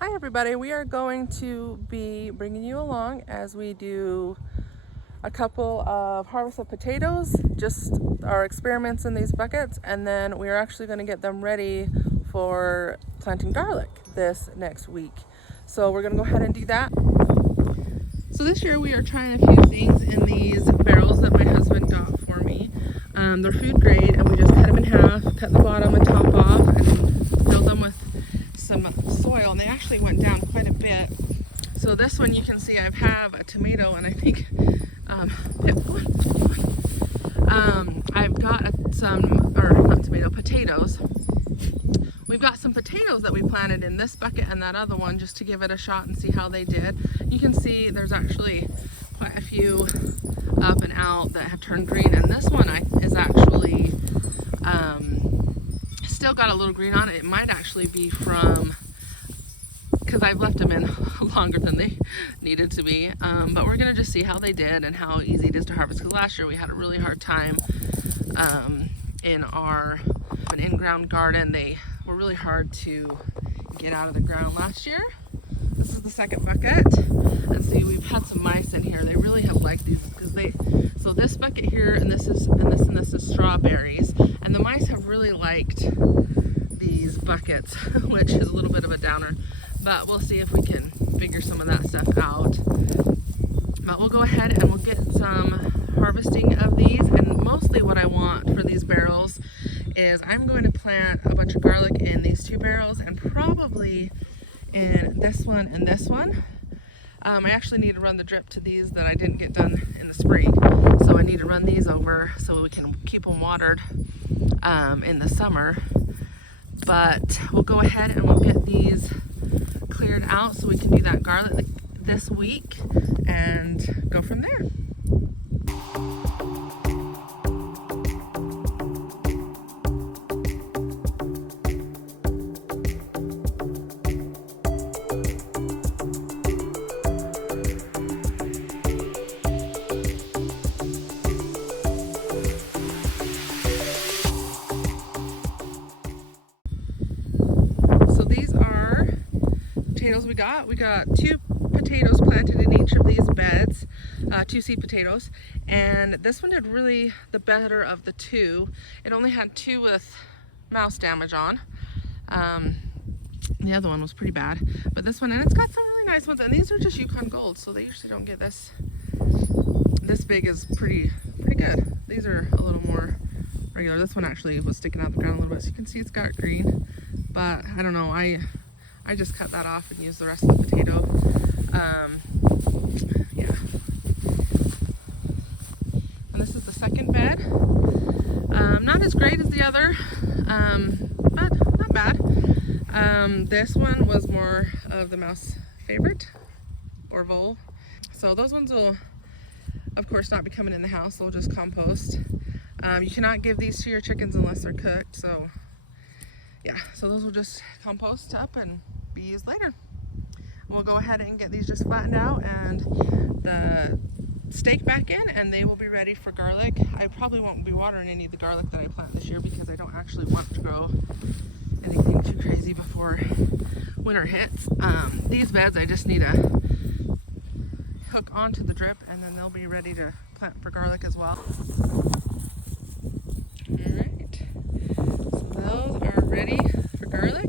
Hi everybody, we are going to be bringing you along as we do a couple of harvests of potatoes, just our experiments in these buckets, and then we are actually going to get them ready for planting garlic this next week. So we're going to go ahead and do that. So this year we are trying a few things in these barrels that my husband got for me. They're food grade, and we just cut them in half, cut the bottom and top off, and filled them with some soil, and they actually went down quite a bit. So this one you can see I have a tomato, and I think I've got some, or not tomato, potatoes. We've got some potatoes that we planted in this bucket and that other one just to give it a shot and see how they did. You can see there's actually quite a few up and out that have turned green, and this one is actually still got a little green on it. It might actually be from, because I've left them in longer than they needed to be, but we're gonna just see how they did and how easy it is to harvest, because last year we had a really hard time in our in-ground garden. They were really hard to get out of the ground last year. This is the second bucket, and see, we've had some mice in here. They really have liked these because so this bucket here, and this is strawberries, and the mice have really liked these buckets, which is a little bit of a downer, but we'll see if we can figure some of that stuff out. But we'll go ahead and we'll get some harvesting of these, and mostly what I want for these barrels is I'm going to plant a bunch of garlic in these two barrels, and probably in this one and this one. I actually need to run the drip to these that I didn't get done in the spring, so I need to run these over so we can keep them watered in the summer. But we'll go ahead and we'll get these cleared out so we can do that garlic this week and go from there. We got two potatoes planted in each of these beds, two seed potatoes, and this one did really the better of the two. It only had two with mouse damage on. The other one was pretty bad, but this one, and it's got some really nice ones, and these are just Yukon Gold, so they usually don't get this big. Is pretty good. These are a little more regular. This one actually was sticking out the ground a little bit, so you can see it's got green, but I don't know, I just cut that off and used the rest of the potato. Yeah. And this is the second bed. Not as great as the other, but not bad. This one was more of the mouse favorite, or vole. So those ones will, of course, not be coming in the house. They'll just compost. You cannot give these to your chickens unless they're cooked. So yeah, so those will just compost up and be used later. We'll go ahead and get these just flattened out and the stake back in, and they will be ready for garlic. I probably won't be watering any of the garlic that I plant this year because I don't actually want to grow anything too crazy before winter hits. These beds I just need to hook onto the drip, and then they'll be ready to plant for garlic as well. Alright, so those are ready for garlic.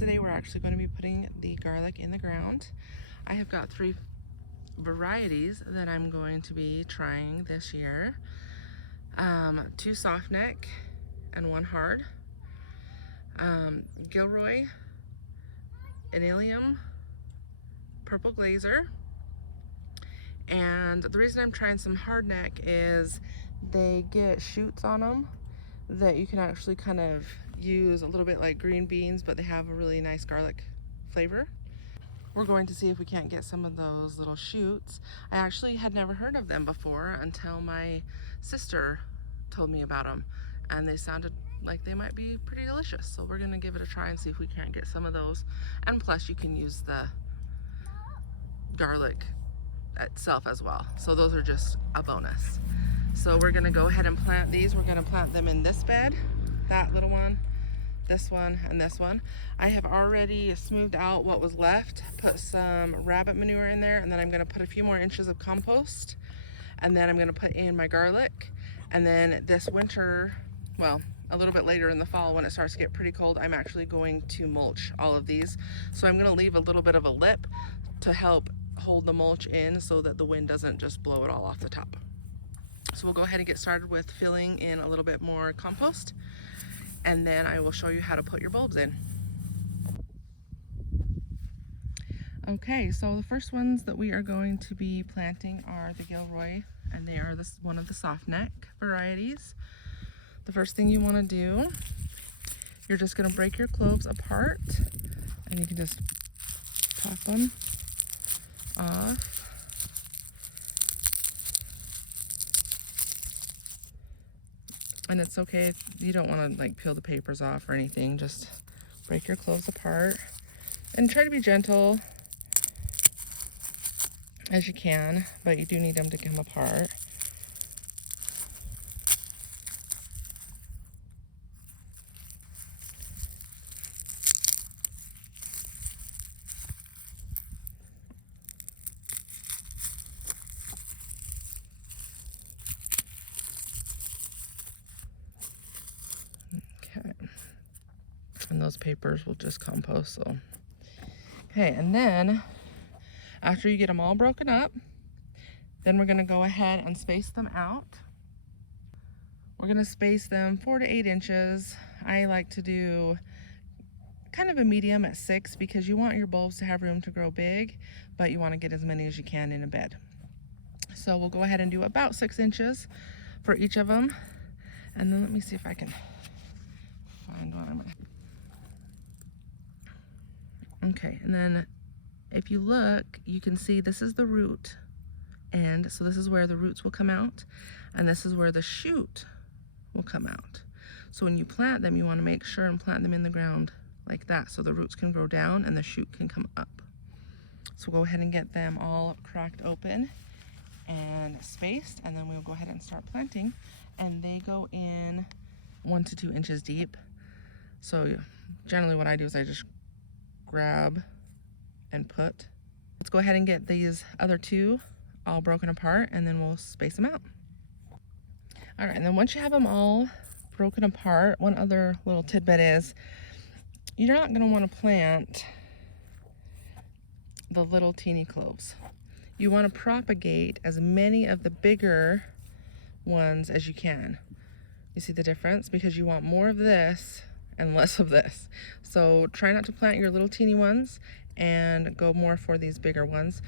Today we're actually going to be putting the garlic in the ground. I have got three varieties that I'm going to be trying this year. Two soft neck and one hard. Gilroy, Anileum, Purple Glazer. And the reason I'm trying some hard neck is they get shoots on them that you can actually kind of use a little bit like green beans, but they have a really nice garlic flavor. We're going to see if we can't get some of those little shoots. I actually had never heard of them before until my sister told me about them, and they sounded like they might be pretty delicious. So we're gonna give it a try and see if we can't get some of those. And plus you can use the garlic itself as well. So those are just a bonus. So we're gonna go ahead and plant these. We're gonna plant them in this bed, that little one, this one, and this one. I have already smoothed out what was left, put some rabbit manure in there, and then I'm gonna put a few more inches of compost, and then I'm gonna put in my garlic. And then this winter, well, a little bit later in the fall when it starts to get pretty cold, I'm actually going to mulch all of these. So I'm gonna leave a little bit of a lip to help hold the mulch in so that the wind doesn't just blow it all off the top. So we'll go ahead and get started with filling in a little bit more compost, and then I will show you how to put your bulbs in. Okay, so the first ones that we are going to be planting are the Gilroy, and they are one of the soft neck varieties. The first thing you want to do, you're just going to break your cloves apart, and you can just pop them off. And it's okay if you don't want to like peel the papers off or anything, just break your cloves apart and try to be gentle as you can, but you do need them to come apart. Okay, and those papers will just compost. So okay, and then after you get them all broken up, then we're going to go ahead and space them out. We're going to space them 4 to 8 inches. I like to do kind of a medium at 6 because you want your bulbs to have room to grow big, but you want to get as many as you can in a bed. So we'll go ahead and do about 6 inches for each of them. And then let me see if I can find one. Okay, and then if you look, you can see this is the root end. So this is where the roots will come out, and this is where the shoot will come out. So when you plant them, you want to make sure and plant them in the ground like that so the roots can grow down and the shoot can come up. So go ahead and get them all cracked open and spaced, and then we'll go ahead and start planting. And they go in 1 to 2 inches deep. So generally what I do is I just grab and put. Let's go ahead and get these other two all broken apart, and then we'll space them out. All right, and then once you have them all broken apart, one other little tidbit is you're not gonna wanna plant the little teeny cloves. You wanna propagate as many of the bigger ones as you can. You see the difference? Because you want more of this and less of this. So try not to plant your little teeny ones and go more for these bigger ones.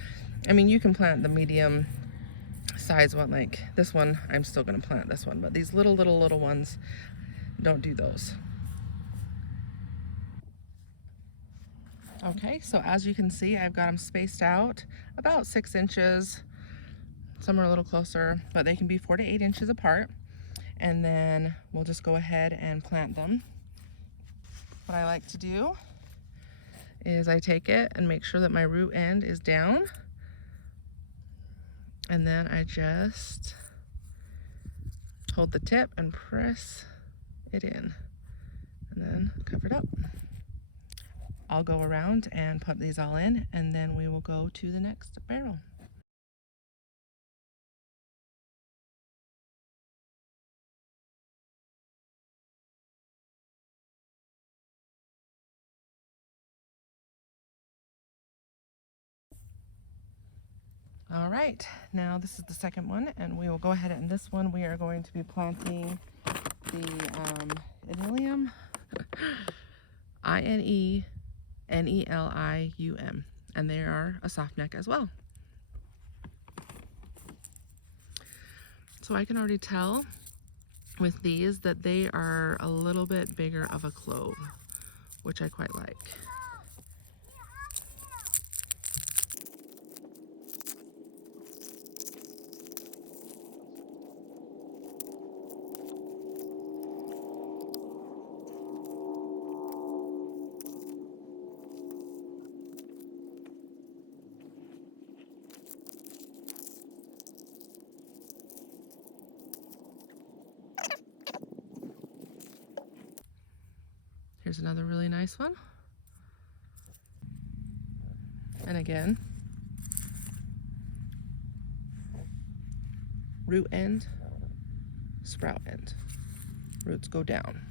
I mean, you can plant the medium size one, like this one. I'm still gonna plant this one, but these little ones, don't do those. Okay, so as you can see, I've got them spaced out about 6 inches. Some are a little closer, but they can be 4 to 8 inches apart. And then we'll just go ahead and plant them. What I like to do is I take it and make sure that my root end is down, and then I just hold the tip and press it in, and then cover it up. I'll go around and put these all in, and then we will go to the next barrel. All right, now this is the second one, and we will go ahead, and this one we are going to be planting the Inelium, Inellium, and they are a soft neck as well. So I can already tell with these that they are a little bit bigger of a clove, which I quite like. Here's another really nice one. And again, root end, sprout end. Roots go down.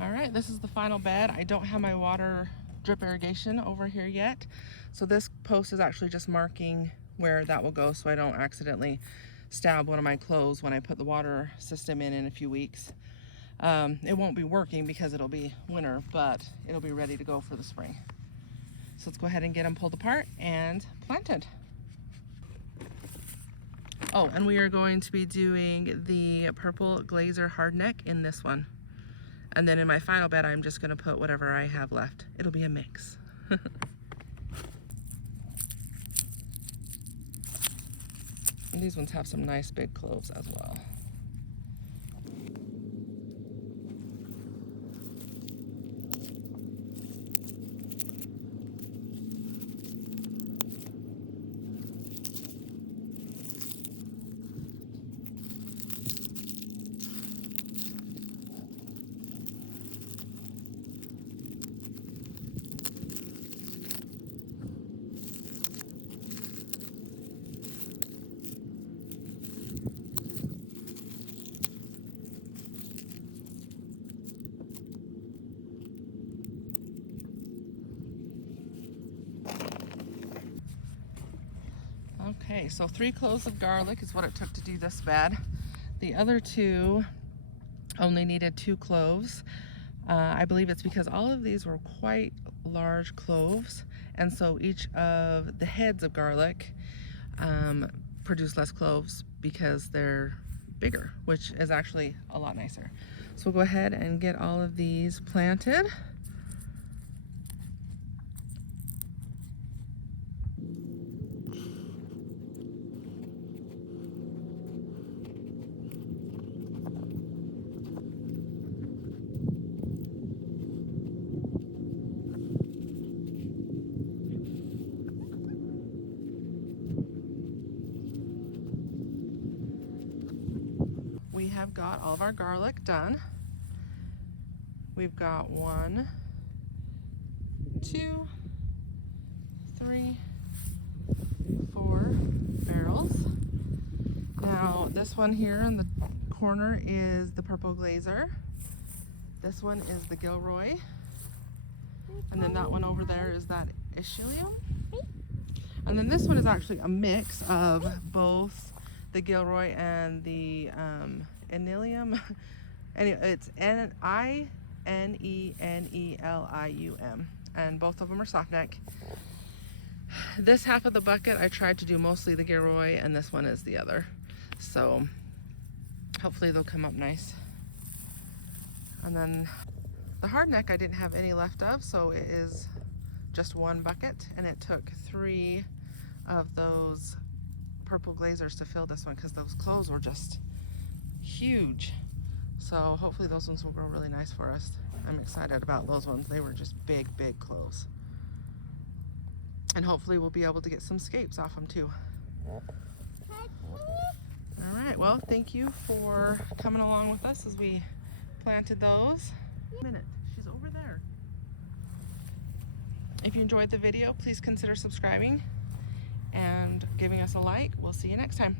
All right, this is the final bed. I don't have my water drip irrigation over here yet. So this post is actually just marking where that will go so I don't accidentally stab one of my clothes when I put the water system in a few weeks. It won't be working because it'll be winter, but it'll be ready to go for the spring. So let's go ahead and get them pulled apart and planted. Oh, and we are going to be doing the purple glazer hardneck in this one. And then in my final bed, I'm just gonna put whatever I have left. It'll be a mix. And these ones have some nice big cloves as well. Okay, so 3 cloves of garlic is what it took to do this bed. The other 2 only needed 2 cloves. I believe it's because all of these were quite large cloves, and so each of the heads of garlic produce less cloves because they're bigger, which is actually a lot nicer. So we'll go ahead and get all of these planted. We have got all of our garlic done. We've got 1, 2, 3, 4 barrels. Now this one here in the corner is the purple glazer. This one is the Gilroy. And then that one over there is that Issilium. And then this one is actually a mix of both the Gilroy and the Inelium. Anyway, it's Inenelium, and both of them are soft neck. This half of the bucket I tried to do mostly the Gilroy, and this one is the other. So hopefully they'll come up nice. And then the hard neck I didn't have any left of, so it is just 1 bucket, and it took 3 of those purple glazers to fill this one because those cloves were just huge. So hopefully those ones will grow really nice for us. I'm excited about those ones. They were just big cloves. And hopefully we'll be able to get some scapes off them too. All right, well, thank you for coming along with us as we planted those. She's over there. If you enjoyed the video, please consider subscribing and giving us a like. We'll see you next time.